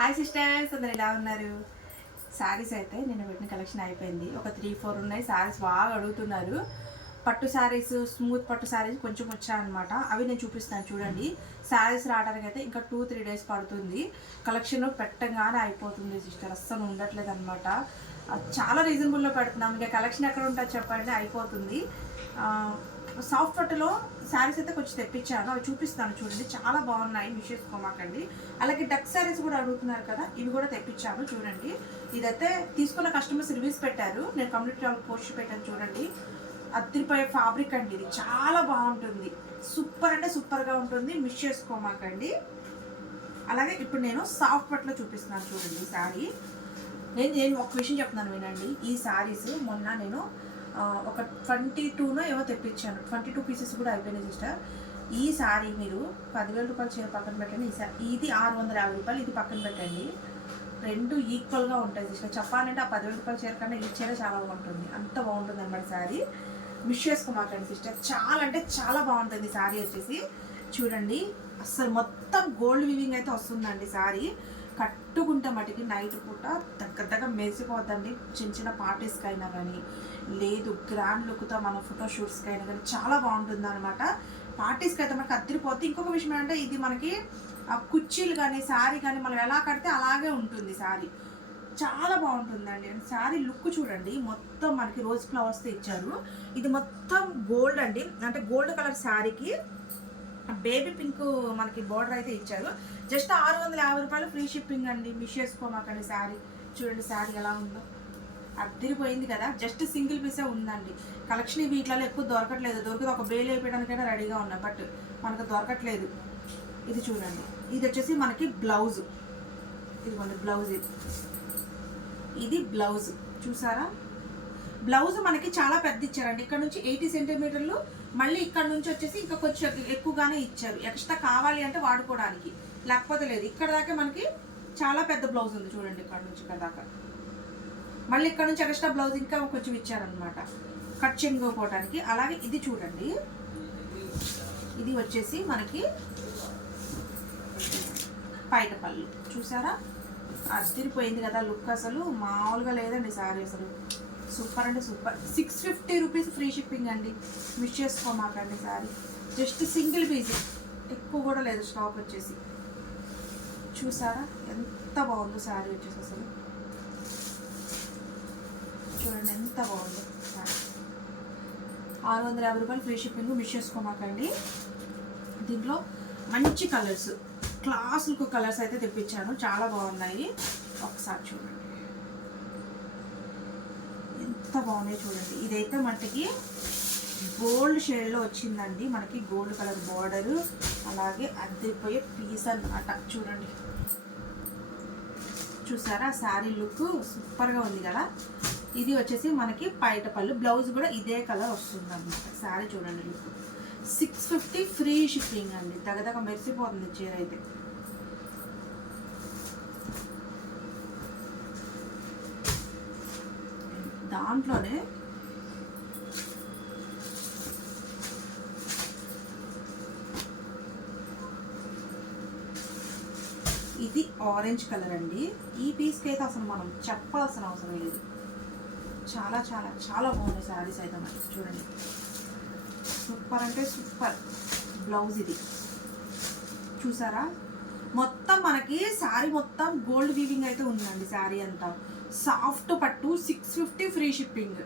Hi sisters, అందరు ఎలా ఉన్నారు? శారీస్ అయితే నేను పెట్టిన కలెక్షన్ అయిపోయింది. ఒక 3-4 ఉన్నాయి. శారీస్ బాగా అడుగుతున్నారు. పట్టు శారీస్, స్మూత్ పట్టు శారీస్ కొంచెం వచ్చాయన్నమాట. అవి నేను చూపిస్తాను చూడండి. శారీస్ రావడానికి అయితే ఇంకా 2-3 డేస్ పడుతుంది. కలెక్షన్ పెట్టగానే అయిపోతుంది సిస్టర్, అస్సలు ఉండట్లేదు అనమాట. చాలా రీజనబుల్లో పెడుతున్నాం. ఇంకా కలెక్షన్ ఎక్కడ ఉంటుంది చెప్పండి, అయిపోతుంది. సాఫ్ట్ పట్టులో శారీస్ అయితే కొంచెం తెప్పించాను, అవి చూపిస్తాను చూడండి. చాలా బాగున్నాయి, మిస్ చేసుకోమాకండి. అలాగే డక్ శారీస్ కూడా అడుగుతున్నారు కదా, ఇవి కూడా తెప్పించాను చూడండి. ఇదైతే తీసుకున్న కస్టమర్స్ రివ్యూస్ పెట్టారు, నేను కమ్యూనిటీ హాల్ పోస్ట్ పెట్టాను చూడండి. అద్దరిపోయే ఫ్యాబ్రిక్ అండి, ఇది చాలా బాగుంటుంది. సూపర్ అంటే సూపర్గా ఉంటుంది, మిస్ చేసుకోమాకండి. అలాగే ఇప్పుడు నేను సాఫ్ట్ పట్టులో చూపిస్తున్నాను చూడండి శారీ. నేను ఒక విషయం చెప్తున్నాను వినండి. ఈ శారీస్ మొన్న నేను ఒక 22నో ఏవో తెప్పించాను. 22 పీసెస్ కూడా అయిపోయినాయి సిస్టర్. ఈ శారీ మీరు 10,000 రూపాయలు చీర పక్కన పెట్టండి, ఇది 650 రూపాయలు, ఇది పక్కన పెట్టండి. రెండు ఈక్వల్గా ఉంటాయి సిస్టర్. చెప్పాలంటే ఆ 10,000 రూపాయల చీర కన్నా ఈ చీర చాలా బాగుంటుంది, అంత బాగుంటుంది అన్నమాట శారీ. మిస్ చేసుకోమాకండి సిస్టర్, చాలా అంటే చాలా బాగుంటుంది శారీ వచ్చేసి. చూడండి, అసలు మొత్తం గోల్డ్ వివింగ్ అయితే వస్తుందండి శారీ. కట్టుకుంటే మటుకి నైట్ పూట దగ్గర మెరిసిపోద్దండి. చిన్న చిన్న పార్టీస్కి అయినా కానీ, లేదు గ్రాండ్ లుక్తో మన ఫోటోషూట్స్కి అయినా కానీ చాలా బాగుంటుంది అనమాట. పార్టీస్కి అయితే మనకి అద్దరిపోతే. ఇంకొక విషయం ఏంటంటే, ఇది మనకి ఆ కుర్చీలు కానీ శారీ కానీ మనం ఎలా కడితే అలాగే ఉంటుంది శారీ. చాలా బాగుంటుందండి. శారీ లుక్ చూడండి, మొత్తం మనకి రోజ్ ఫ్లవర్స్తో ఇచ్చారు. ఇది మొత్తం గోల్డ్ అండి, అంటే గోల్డ్ కలర్ శారీకి బేబీ పింక్ మనకి బోర్డర్ అయితే ఇచ్చారు. జస్ట్ 650 రూపాయలు ఫ్రీ షిప్పింగ్ అండి, మిస్ చేసుకోమాకండి. శారీ చూడండి, శారీ ఎలా ఉందో, అద్దరిపోయింది కదా. జస్ట్ సింగిల్ పీసే ఉందండి. కలెక్షన్ వీటిలో ఎక్కువ దొరకట్లేదు. దొరికితే ఒక బేలు వేయడానికైనా రెడీగా ఉన్నాయి, బట్ మనకు దొరకట్లేదు. ఇది చూడండి, ఇది వచ్చేసి మనకి బ్లౌజ్. ఇదిగోండి బ్లౌజ్, ఇది బ్లౌజ్ చూసారా. బ్లౌజ్ మనకి చాలా పెద్ద ఇచ్చారండి. ఇక్కడ నుంచి 80 సెంటీమీటర్లు, మళ్ళీ ఇక్కడ నుంచి వచ్చేసి ఇంకా కొంచెం ఎక్కువగానే ఇచ్చారు. ఎక్స్ట్రా కావాలి అంటే వాడుకోవడానికి, లేకపోతే లేదు. ఇక్కడ దాకా మనకి చాలా పెద్ద బ్లౌజ్ ఉంది చూడండి, ఇక్కడ నుంచి ఇక్కడ దాకా. మళ్ళీ ఇక్కడ నుంచి ఎక్స్ట్రా బ్లౌజ్ ఇంకా కొంచెం ఇచ్చారనమాట కట్ చేసుకోవడానికి. అలాగే ఇది చూడండి, ఇది వచ్చేసి మనకి పైట పళ్ళు చూసారా. అదిరిపోయింది కదా లుక్, అసలు మామూలుగా లేదండి శారీ. అసలు సూపర్ అంటే సూపర్. 650 రూపీస్ ఫ్రీ షిప్పింగ్ అండి, మిస్ చేసుకోమాకండి. శారీ జస్ట్ సింగిల్ పీస్, ఎక్కువ కూడా లేదు స్టాక్ వచ్చేసి. చూసారా ఎంత బాగుందో శారీ వచ్చేసి, అసలు చూడండి ఎంత బాగుందో శారీ. 650 రూపాయలు ఫ్రీ షిప్పింగ్, మిస్ చేసుకోమాకండి. దీంట్లో మంచి కలర్స్, క్లాస్ లుక్ కలర్స్ అయితే తెప్పించాను, చాలా బాగున్నాయి. ఒకసారి చూడండి ఎంత బాగున్నాయి చూడండి. ఇదైతే మనకి గోల్డ్ షేడ్లో వచ్చిందండి, మనకి గోల్డ్ కలర్ బార్డరు, అలాగే అద్దరిపోయే పీస్ అన్నమాట. చూడండి, చూసారా శారీ లుక్ సూపర్గా ఉంది కదా. ఇది వచ్చేసి మనకి పైట పళ్ళు, బ్లౌజ్ కూడా ఇదే కలర్ వస్తుంది అన్నమాట. శారీ చూడండి లుక్. 650 ఫ్రీ షిప్పింగ్ అండి, దగ్గర మెరిసిపోతుంది చీర అయితే. దాంట్లోనే ఇది ఆరెంజ్ కలర్ అండి. ఈ పీస్కి అయితే అసలు మనం చెప్పాల్సిన అవసరం లేదు, చాలా చాలా చాలా బాగున్నాయి శారీస్ అయితే మనకి. చూడండి సూపర్ అంటే సూపర్. బ్లౌజ్ ఇది చూసారా, మొత్తం మనకి శారీ మొత్తం గోల్డ్ వీవింగ్ అయితే ఉందండి. శారీ అంతా సాఫ్ట్ పట్టు, 650 ఫ్రీ షిప్పింగ్.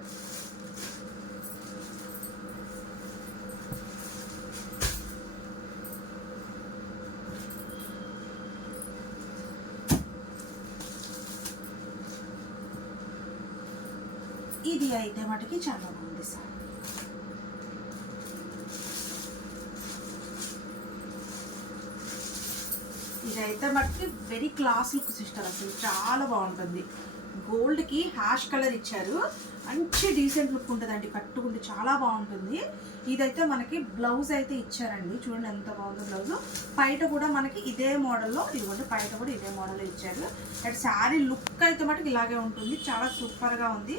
ఇది అయితే మటుకి చాలా బాగుంది సార్. ఇదైతే మటుకి వెరీ క్లాస్ లుక్ సిస్టర్, అసలు చాలా బాగుంటుంది. గోల్డ్కి హ్యాష్ కలర్ ఇచ్చారు, మంచి డీసెంట్ లుక్ ఉంటుందండి, కట్టుకుంటే చాలా బాగుంటుంది. ఇదైతే మనకి బ్లౌజ్ అయితే ఇచ్చారండి, చూడండి ఎంత బాగుందో బ్లౌజ్. పైట కూడా మనకి ఇదే మోడల్లో, ఇదిగోండి పైట కూడా ఇదే మోడల్లో ఇచ్చారు. అండ్ శారీ లుక్ అయితే మటుకు ఇలాగే ఉంటుంది, చాలా సూపర్గా ఉంది.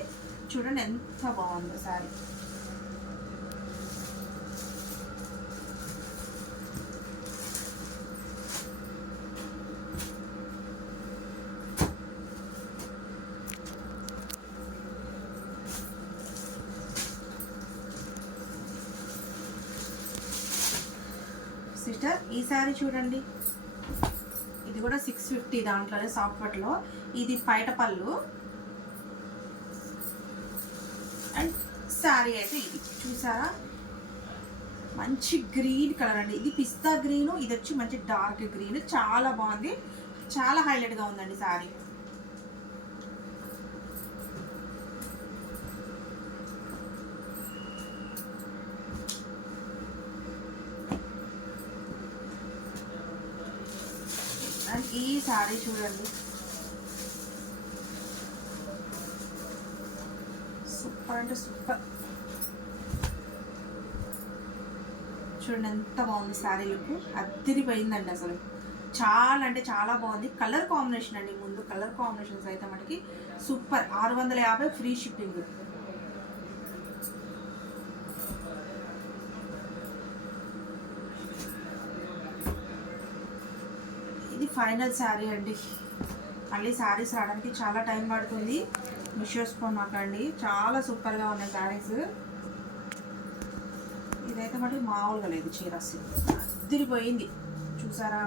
చూడండి ఎంత బాగుందో శారీ. సిస్టర్ ఈ శారీ చూడండి, ఇది కూడా 650 దాంట్లోనే సాఫ్ట్వేర్లో. ఇది పైట పళ్ళు అండ్ శారీ అయితే ఇది చూసారా, మంచి గ్రీన్ కలర్ అండి. ఇది పిస్తా గ్రీన్, ఇది వచ్చి మంచి డార్క్ గ్రీన్, చాలా బాగుంది, చాలా హైలైట్గా ఉందండి శారీ. అండ్ ఈ శారీ చూడండి, సూపర్ అంటే సూపర్. చూడండి ఎంత బాగుంది శారీ లుక్, అద్దరిపోయిందండి అసలు. చాలా అంటే చాలా బాగుంది. కలర్ కాంబినేషన్ అండి, ముందు కలర్ కాంబినేషన్స్ అయితే మనకి సూపర్. 650 free shipping. ఇది ఫైనల్ శారీ అండి. మళ్ళీ శారీస్ రావడానికి చాలా టైం పడుతుంది, మిస్ చేసుకోమాకండి. చాలా సూపర్గా ఉన్నాయి శారీస్. ఇదైతే మటుకు మామూలుగా లేదు, చీర అదిరిపోయింది చూసారా,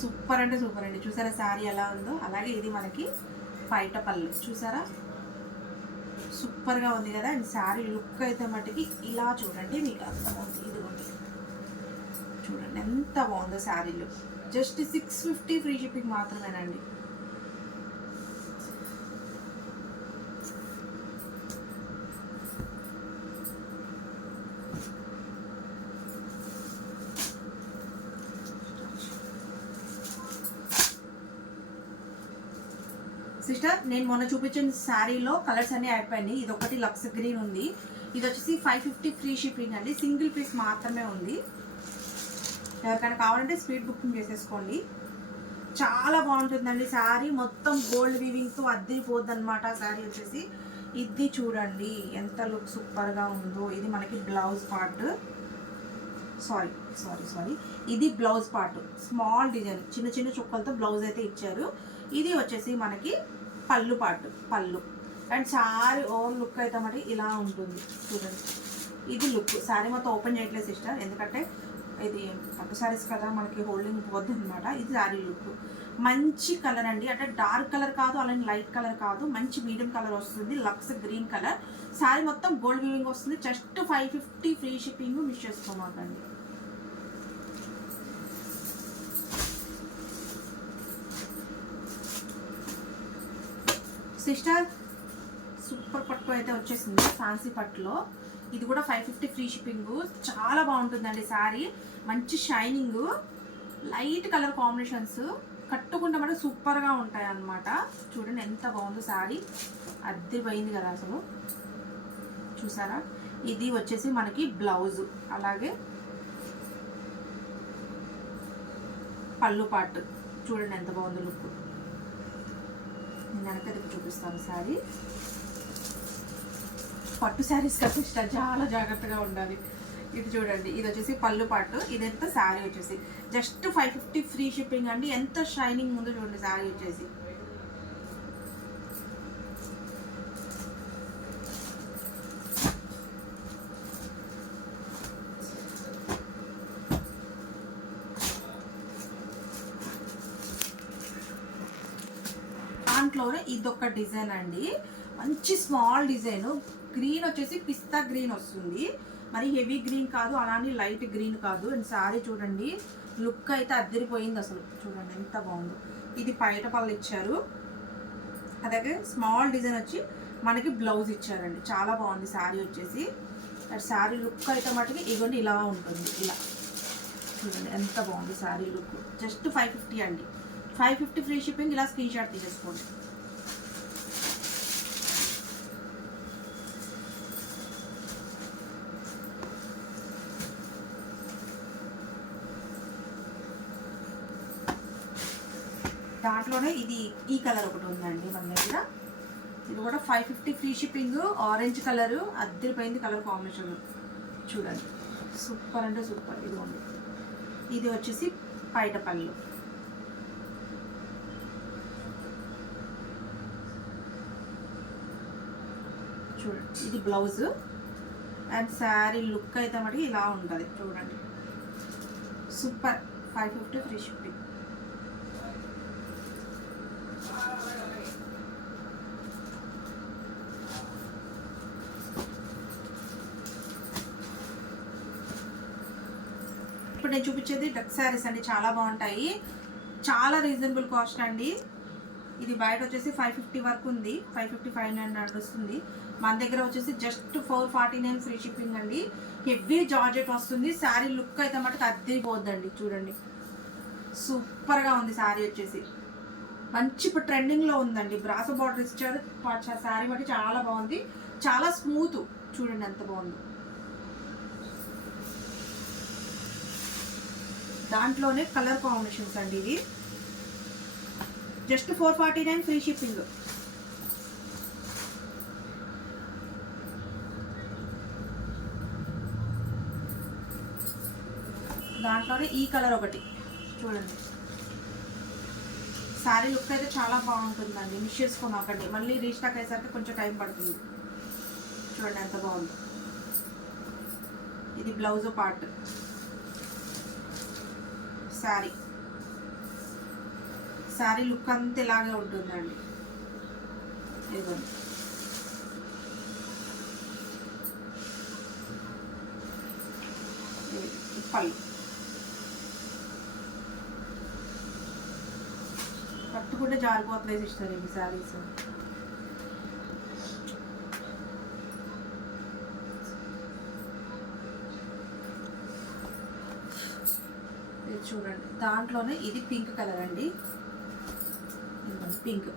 సూపర్ అంటే సూపర్ అండి. చూసారా శారీ ఎలా ఉందో, అలాగే ఇది మనకి పైట పళ్ళు చూసారా, సూపర్గా ఉంది కదా. అండ్ శారీ లుక్ అయితే మటుకి ఇలా చూడండి, మీకు అర్థమవుతుంది. ఇదిగోండి చూడండి ఎంత బాగుందో sari look. Just 650 free shipping మాత్రమేనండి. సిస్టర్ నేను మొన్న చూపించిన శారీలో కలర్స్ అన్నీ అయిపోయినాయి. ఇది ఒకటి లక్స్ గ్రీన్ ఉంది, ఇది వచ్చేసి 550 ఫ్రీ షిప్పింగ్ అండి. సింగిల్ పీస్ మాత్రమే ఉంది. ఎవరికైనా కావాలంటే స్పీడ్ బుకింగ్ చేసేసుకోండి. చాలా బాగుంటుందండి శారీ, మొత్తం గోల్డ్ వీవింగ్తో అద్దిరిపోద్ది అనమాట శారీ వచ్చేసి. ఇది చూడండి ఎంత లుక్ సూపర్గా ఉందో. ఇది మనకి బ్లౌజ్ పార్ట్, సారీ ఇది బ్లౌజ్ పార్ట్, స్మాల్ డిజైన్ చిన్న చిన్న చుక్కలతో బ్లౌజ్ అయితే ఇచ్చారు. ఇది వచ్చేసి మనకి పళ్ళు పార్ట్, పళ్ళు. అండ్ శారీ ఓవర్ లుక్ అయితే మరి ఇలా ఉంటుంది చూడండి. ఇది లుక్. శారీ మొత్తం ఓపెన్ చేయట్లేదు సిస్టర్, ఎందుకంటే ఇది పట్టు శారీస్ కదా, మనకి హోల్డింగ్ పోద్ది అనమాట. ఇది శారీ లుక్. మంచి కలర్ అండి, అంటే డార్క్ కలర్ కాదు, అలాగే లైట్ కలర్ కాదు, మంచి మీడియం కలర్ వస్తుంది. Lux green colour. శారీ మొత్తం గోల్డ్ వీవింగ్ వస్తుంది. జస్ట్ 550 ఫ్రీ షిప్పింగ్, మిస్ చేసుకోమాకండి. సిస్టర్ సూపర్ పట్టు అయితే వచ్చేసింది, ఫ్యాన్సీ పట్టులో. ఇది కూడా 550 ఫ్రీ షిప్పింగ్. చాలా బాగుంటుందండి శారీ, మంచి షైనింగ్, లైట్ కలర్ కాంబినేషన్స్, కట్టుకుంటే మనకి సూపర్గా ఉంటాయి అన్నమాట. చూడండి ఎంత బాగుందో శారీ, అద్దరిపోయింది కదా అసలు. చూసారా, ఇది వచ్చేసి మనకి బ్లౌజ్, అలాగే పళ్ళు పార్ట్. చూడండి ఎంత బాగుందో లుక్. నేను వెనకదికి చూపిస్తాను శారీ. పట్టు శారీస్ కదా, చాలా జాగ్రత్తగా ఉండాలి. ఇది చూడండి, ఇది వచ్చేసి పళ్ళు పాటు, ఇదంతా శారీ వచ్చేసి జస్ట్ 550 ఫ్రీ షిప్పింగ్ అండి. ఎంత షైనింగ్ ఉందో చూడండి శారీ వచ్చేసి. దాంట్లోనే ఇదొక డిజైన్ అండి, మంచి స్మాల్ డిజైన్. గ్రీన్ వచ్చేసి పిస్తా గ్రీన్ వస్తుంది, మరి హెవీ గ్రీన్ కాదు, అలానే లైట్ గ్రీన్ కాదు. అండ్ శారీ చూడండి లుక్ అయితే అద్దరిపోయింది అసలు. చూడండి ఎంత బాగుందో. ఇది పైట పళ్ళు ఇచ్చారు, అలాగే స్మాల్ డిజైన్ వచ్చి మనకి బ్లౌజ్ ఇచ్చారండి. చాలా బాగుంది శారీ వచ్చేసి. అండ్ శారీ లుక్ అయితే మటుకి ఇగోండి ఇలా ఉంటుంది, ఇలా చూడండి ఎంత బాగుంది శారీ లుక్. జస్ట్ 550 అండి, 550 ఫ్రీ షిప్పింగ్. ఇలా స్క్రీన్ షాట్ తీసేసుకోండి. దాంట్లోనే ఇది ఈ కలర్ ఒకటి ఉందండి మన దగ్గర, ఇది కూడా 550 ఫ్రీ షిప్పింగ్. ఆరెంజ్ కలరు అద్దరిపోయింది కలర్ కాంబినేషన్. చూడండి సూపర్ అంటే సూపర్. ఇదిగోండి, ఇది వచ్చేసి పైట పళ్ళు. చూడండి ఇది బ్లౌజ్, అండ్ శారీ లుక్ అయితే మరి ఇలా ఉంటుంది చూడండి, సూపర్. 550 free shipping. ఇప్పుడు నేను చూపించేది డక్ శారీస్ అండి, చాలా బాగుంటాయి, చాలా రీజనబుల్ కాస్ట్ అండి. ఇది బయట వచ్చేసి 550 వరకు ఉంది, 550 500 వస్తుంది. మన దగ్గర వచ్చేసి జస్ట్ 449 ఫ్రీ షిప్పింగ్ అండి. హెవీ జార్జెట్ వస్తుంది. శారీ లుక్ అయితే మటుకు అద్దరిపోద్దండి. చూడండి సూపర్గా ఉంది శారీ వచ్చేసి, మంచి ఇప్పుడు ట్రెండింగ్లో ఉందండి. బ్రాసో బార్డర్ ఇచ్చారు, శారీ బట్టి చాలా బాగుంది, చాలా స్మూత్. చూడండి ఎంత బాగుంది. దాంట్లోనే కలర్ కాంబినేషన్స్ అండి. ఇవి జస్ట్ 449 ఫ్రీ షిప్పింగ్. దాంట్లోనే ఈ కలర్ ఒకటి చూడండి. శారీ లుక్ అయితే చాలా బాగుంటుందండి, మిస్ చేసుకోమాకండి. మళ్ళీ రీస్టాక్ అయ్యేసరికి కొంచెం టైం పడుతుంది. చూడండి ఎంత బాగుంది. ఇది బ్లౌజ్ పార్ట్. శారీ లుక్ అంతా ఇలాగే ఉంటుందండి. ఇదిగోండి పళ్ళు, కట్టుకుంటే జారిపోతుంది ఇస్తారు ఇవి శారీస్. చూడండి దాంట్లోనే ఇది పింక్ కలర్ అండి, పింక్.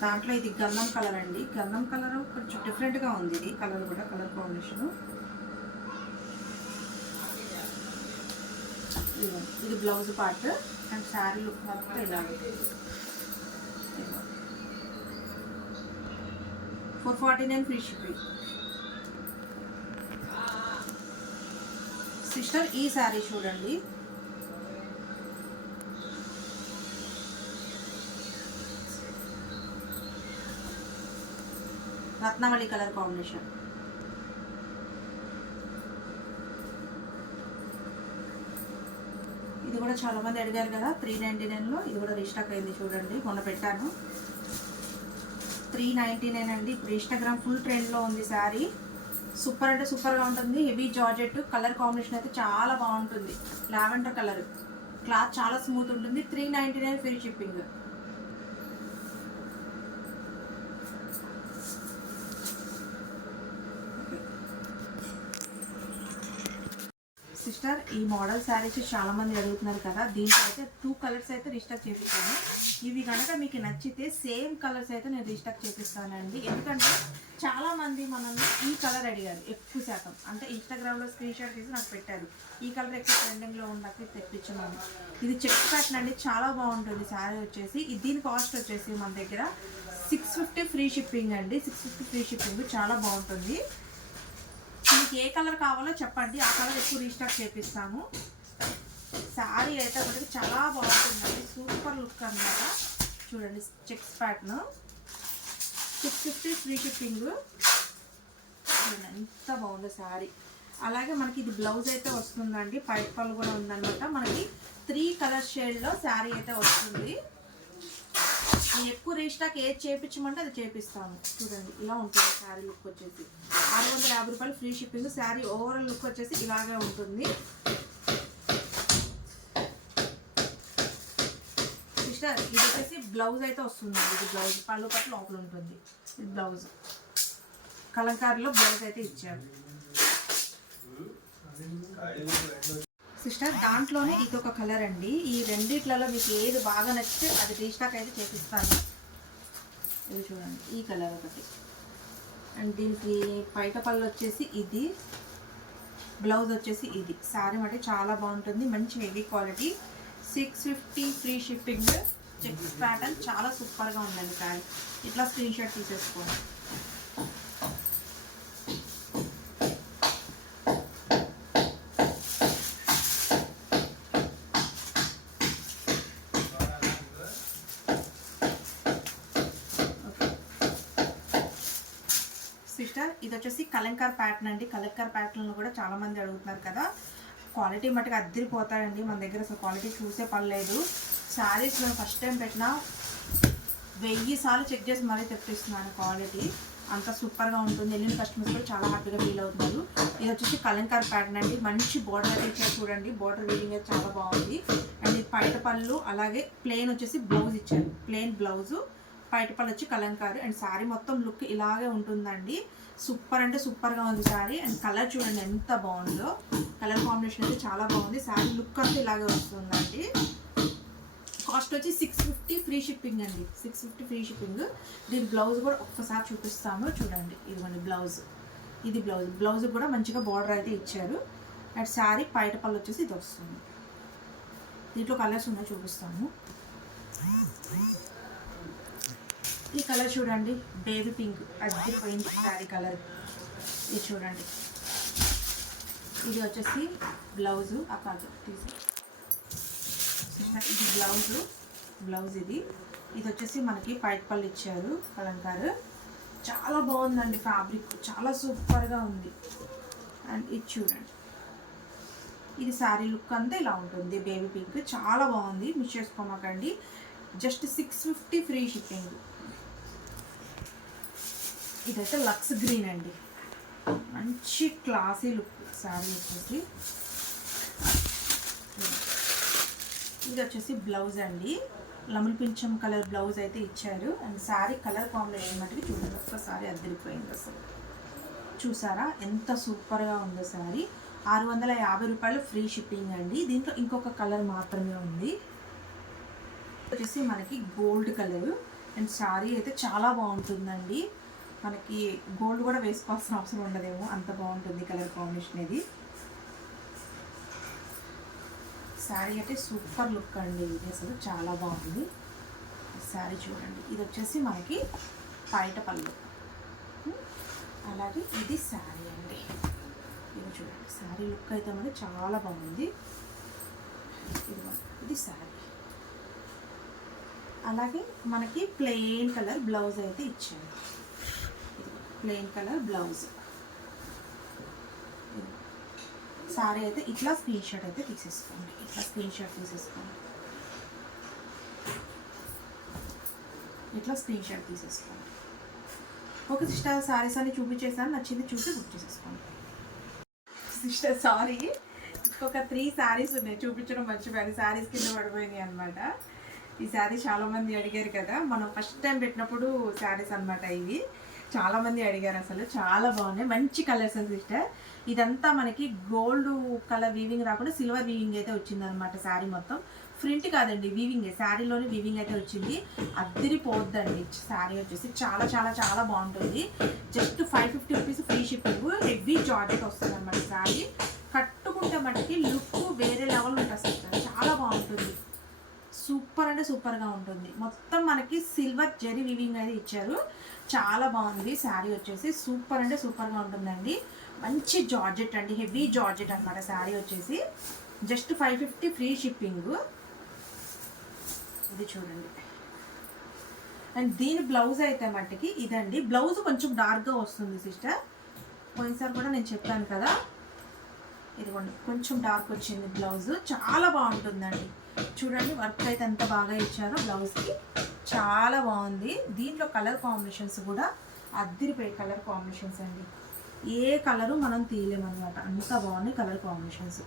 దాంట్లో ఇది గంధం కలర్ అండి. గంధం కలర్ కొంచెం డిఫరెంట్గా ఉంది. ఇది కలర్ కూడా, కలర్ కాంబినేషన్. ఇది blouse part and sari look మొత్తం ఇలా 449 ఫ్రీ షిప్పింగ్. సిస్టర్ ఈ శారీ చూడండి, రత్నవళి కలర్ కాంబినేషన్. ఇది కూడా చాలా మంది అడిగారు కదా, 399లో. ఇది కూడా రీస్టాక్ అయింది చూడండి, మొన్న పెట్టాను. 399 అండి. ఇప్పుడు ఇన్స్టాగ్రామ్ ఫుల్ ట్రెండ్లో ఉంది శారీ. సూపర్ అంటే సూపర్గా ఉంటుంది. Heavy georgette. కలర్ కాంబినేషన్ అయితే చాలా బాగుంటుంది, లావెండర్ కలర్. క్లాత్ చాలా స్మూత్ ఉంటుంది. 399 ఫ్రీ షిప్పింగ్. సిస్టర్ ఈ మోడల్ శారీస్ చాలా మంది అడుగుతున్నారు కదా, దీంట్లో అయితే 2 కలర్స్ అయితే రీస్టాక్ చేపిస్తాను. ఇవి కనుక మీకు నచ్చితే సేమ్ కలర్స్ అయితే నేను రీస్టాక్ చేపిస్తానండి. ఎందుకంటే చాలా మంది మనల్ని ఈ కలర్ అడిగారు ఎక్కువ శాతం. అంటే ఇన్స్టాగ్రామ్లో స్క్రీన్ షాట్ తీసి నాకు పెట్టారు, ఈ కలర్ ఎక్కువ ట్రెండింగ్లో ఉన్నట్టు తెప్పించమని. ఇది చెక్ ప్యాటర్న్ అండి, చాలా బాగుంటుంది శారీ వచ్చేసి. దీని కాస్ట్ వచ్చేసి మన దగ్గర 650 ఫ్రీ షిప్పింగ్ అండి. 650 ఫ్రీ షిప్పింగ్, చాలా బాగుంటుంది. మీకు ఏ కలర్ కావాలో చెప్పండి, ఆ కలర్ ఎక్కువ రీస్టాక్ చేపిస్తాము. శారీ అయితే ఒకటి చాలా బాగుంటుందండి, సూపర్ లుక్ అన్నమాట. చూడండి చెక్స్ ప్యాటర్న్, 650 ఫ్రీ షిప్పింగ్. చూడండి ఎంత బాగుందో శారీ. అలాగే మనకి ఇది బ్లౌజ్ అయితే వస్తుందండి, పైట్ పళ్ళు కూడా ఉందన్నమాట. మనకి 3 కలర్ షేడ్లో శారీ అయితే వస్తుంది. నేను ఎక్కువ రీస్టాక్ ఏది చేయించమంటే అది చేపిస్తాము. చూడండి ఇలా ఉంటుంది శారీ లుక్ వచ్చేసి. 650 రూపాయలు free shipping. Sari overall look వచ్చేసి ఇలాగే ఉంటుంది. సిస్టర్ ఇది వచ్చేసి బ్లౌజ్ అయితే వస్తుందండి. ఇది బ్లౌజ్, పళ్ళు పట్టు లోపల ఉంటుంది. ఇది బ్లౌజ్, కలంకారీలో బ్లౌజ్ అయితే ఇచ్చారు సిస్టర్. దాంట్లోనే ఇది ఒక కలర్ అండి. ఈ రెండిట్లలో మీకు ఏది బాగా నచ్చితే అది రీస్టాక్ అయితే చేపిస్తాను. ఇది చూడండి ఈ కలర్ ఒకటి. అండ్ దీనికి పైట పళ్ళు వచ్చేసి ఇది, బ్లౌజ్ వచ్చేసి ఇది. శారీ అంటే చాలా బాగుంటుంది, మంచి heavy quality. 650 free shipping. Checks pattern చాలా సూపర్గా ఉందండి శారీ. ఇట్లా స్క్రీన్ షాట్ తీసేసుకోండి. సిస్టర్ ఇది వచ్చేసి కలంకార్ ప్యాటర్న్ అండి. కలంకార్ ప్యాటర్న్ కూడా చాలా మంది అడుగుతున్నారు కదా. క్వాలిటీ మట్టుకు అద్దరిపోతాయండి. మన దగ్గర అసలు క్వాలిటీ చూసే పర్లేదు. శారీస్ నేను ఫస్ట్ టైం పెట్టినా 1000 సార్లు చెక్ చేసి మరీ తెప్పిస్తున్నాను. క్వాలిటీ అంత సూపర్గా ఉంటుంది. వెళ్ళిన కస్టమర్స్ కూడా చాలా హ్యాపీగా ఫీల్ అవుతున్నారు. ఇది వచ్చేసి కలంకార్ ప్యాటర్న్ అండి. మంచి బోర్డర్ అయితే ఇచ్చారు చూడండి. బోర్డర్ వీవింగ్ అయితే చాలా బాగుంది. అండ్ ఇది పైట పళ్ళు, అలాగే ప్లెయిన్ వచ్చేసి బ్లౌజ్ ఇచ్చారు. ప్లెయిన్ బ్లౌజు, పైట పళ్ళు వచ్చి కలంకారు. అండ్ శారీ మొత్తం లుక్ ఇలాగే ఉంటుందండి. సూపర్ అంటే సూపర్గా ఉంది శారీ. అండ్ కలర్ చూడండి ఎంత బాగుందో. కలర్ కాంబినేషన్ అయితే చాలా బాగుంది. శారీ లుక్ అంతా ఇలాగే వస్తుందండి. కాస్ట్ వచ్చి 650 ఫ్రీ షిప్పింగ్ అండి. 650 ఫ్రీ షిప్పింగ్. దీని బ్లౌజ్ కూడా ఒక్కసారి చూపిస్తాము చూడండి. ఇదిగోండి బ్లౌజ్. ఇది బ్లౌజ్. బ్లౌజ్ కూడా మంచిగా బార్డర్ అయితే ఇచ్చారు. అండ్ శారీ పైట పళ్ళు వచ్చేసి ఇది వస్తుంది. దీంట్లో కలర్స్ ఉన్నాయి చూపిస్తాము. ఈ కలర్ చూడండి, బేబీ పింక్ అద్దరిపోయింది శారీ కలర్. ఇది చూడండి. ఇది వచ్చేసి బ్లౌజు. ఆ కాదు తీసి ఇది బ్లౌజ్ ఇది వచ్చేసి మనకి పైట్ పళ్ళు ఇచ్చారు కలంకారు. చాలా బాగుందండి. ఫ్యాబ్రిక్ చాలా సూపర్గా ఉంది. అండ్ ఇది చూడండి. ఇది శారీ లుక్ అంతా ఇలా ఉంటుంది. బేబీ పింక్ చాలా బాగుంది. మిస్ చేసుకోమాకండి. Just 650 free shipping. ఇదైతే లక్స్ గ్రీన్ అండి. మంచి క్లాసీ లుక్ శారీ వచ్చేసి. ఇది వచ్చేసి బ్లౌజ్ అండి. లెమన్ పింఛం కలర్ బ్లౌజ్ అయితే ఇచ్చారు. అండ్ శారీ కలర్ కాంబినేషన్ మటుకు చూడండి ఒక్కసారి అద్దరిపోయింది అసలు. చూసారా ఎంత సూపర్గా ఉందో శారీ. 650 రూపాయలు ఫ్రీ షిప్పింగ్ అండి. దీంట్లో ఇంకొక కలర్ మాత్రమే ఉంది. వచ్చేసి మనకి గోల్డ్ కలర్. అండ్ శారీ అయితే చాలా బాగుంటుందండి. మనకి గోల్డ్ కూడా వేసుకోవాల్సిన అవసరం ఉండదేమో, అంత బాగుంటుంది కలర్ కాంబినేషన్ ఇది. శారీ అయితే సూపర్ లుక్ అండి. ఇది అసలు చాలా బాగుంది శారీ చూడండి. ఇది వచ్చేసి మనకి పైట పళ్ళు. అలాగే ఇది శారీ అండి. ఇది చూడండి. శారీ లుక్ అయితే మనకి చాలా బాగుంది. ఇది శారీ. అలాగే మనకి ప్లెయిన్ కలర్ బ్లౌజ్ అయితే ఇచ్చారు. Plain colour blouse. సారీ అయితే ఇట్లా స్క్రీన్ షాట్ అయితే తీసేసుకోండి. ఇట్లా స్క్రీన్ షాట్ తీసేసుకోండి. ఓకే సిస్టర్, సారీస్ అన్ని చూపించేసాను. నచ్చింది చూసి బుక్ చేసేసుకోండి. సిస్టర్ సారీ, ఇంకొక 3 శారీస్ ఉన్నాయి చూపించడం మర్చిపోయాను. శారీస్ కింద పడిపోయినాయి అనమాట. ఈ శారీ చాలామంది అడిగారు కదా. మనం ఫస్ట్ టైం పెట్టినప్పుడు శారీస్ అనమాట ఇవి. చాలామంది అడిగారు. అసలు చాలా బాగున్నాయి. మంచి కలర్స్ సిస్టర్. ఇదంతా మనకి గోల్డ్ కలర్ వీవింగ్ రాకుండా సిల్వర్ వీవింగ్ అయితే వచ్చిందనమాట. శారీ మొత్తం ప్రింట్ కాదండి, వీవింగ్. శారీలోనే వీవింగ్ అయితే వచ్చింది. అద్దరిపోద్దండి శారీ వచ్చేసి. చాలా చాలా చాలా బాగుంటుంది. Just 550 rupees free shipping. Heavy georgette వస్తుంది అనమాట శారీ. కట్టుకుంటే మనకి లుక్ వేరే లెవెల్ ఉంటుంది సిస్టర్. చాలా బాగుంటుంది. సూపర్ అంటే సూపర్గా ఉంటుంది. మొత్తం మనకి సిల్వర్ జరీ వీవింగ్ అయితే ఇచ్చారు. చాలా బాగుంది శారీ వచ్చేసి. సూపర్ అంటే సూపర్గా ఉంటుందండి. మంచి జార్జెట్ అండి, హెవీ జార్జెట్ అనమాట శారీ వచ్చేసి. Just 550 free shipping. ఇది చూడండి. అండ్ దీని బ్లౌజ్ అయితే మట్టికి ఇదండి. బ్లౌజ్ కొంచెం డార్క్గా వస్తుంది సిస్టర్. పోయినసారి కూడా నేను చెప్పాను కదా. ఇదిగోండి కొంచెం డార్క్ వచ్చింది బ్లౌజ్. చాలా బాగుంటుందండి. చూడండి వర్క్ అయితే ఎంత బాగా ఇచ్చారో బ్లౌజ్కి. చాలా బాగుంది. దీంట్లో కలర్ కాంబినేషన్స్ కూడా అద్దరిపోయే కలర్ కాంబినేషన్స్ అండి. ఏ కలరు మనం తీయలేమన్నమాట, అంత బాగున్నాయి కలర్ కాంబినేషన్స్.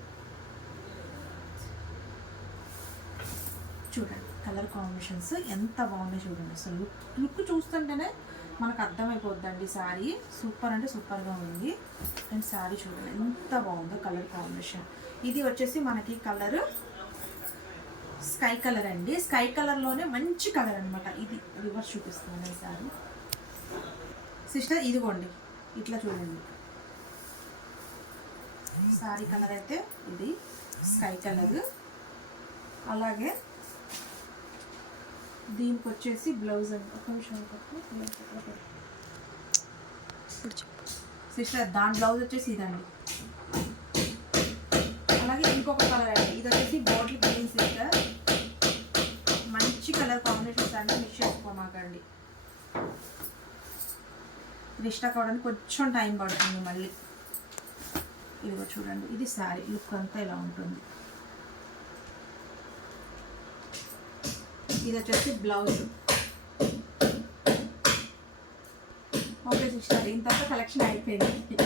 చూడండి కలర్ కాంబినేషన్స్ ఎంత బాగున్నాయి చూడండి. అసలు లుక్ చూస్తుంటేనే మనకు అర్థమైపోద్దండి శారీ. సూపర్ అంటే సూపర్గా ఉంది. అండ్ శారీ చూడండి ఎంత బాగుందో కలర్ కాంబినేషన్. ఇది వచ్చేసి మనకి కలర్ స్కై కలర్ అండి. స్కై కలర్లోనే మంచి కలర్ అనమాట. ఇది రివర్స్ చూపిస్తున్నాను ఈ శారీ సిస్టర్. ఇదిగోండి ఇట్లా చూడండి. శారీ కలర్ అయితే ఇది స్కై కలర్. అలాగే దీనికి వచ్చేసి బ్లౌజ్ అండి. ఒక నిమిషం సిస్టర్. దాని బ్లౌజ్ వచ్చేసి ఇదండి. అలాగే ఇంకొక కలర్ అండి. ఇది వచ్చేసి బాటిల్ గ్రీన్ సిస్టర్. మంచి కలర్ కాంబినేషన్స్ అండి, మిక్స్ చేసుకోమాకండి. రీస్టాక్ అవ్వడానికి కొంచెం టైం పడుతుంది మళ్ళీ. ఇదిగో చూడండి, ఇది శారీ లుక్ అంతా ఇలా ఉంటుంది. ఇది వచ్చేసి బ్లౌజ్. ఓకే సిస్టర్, ఇంత కలెక్షన్ అయిపోయింది.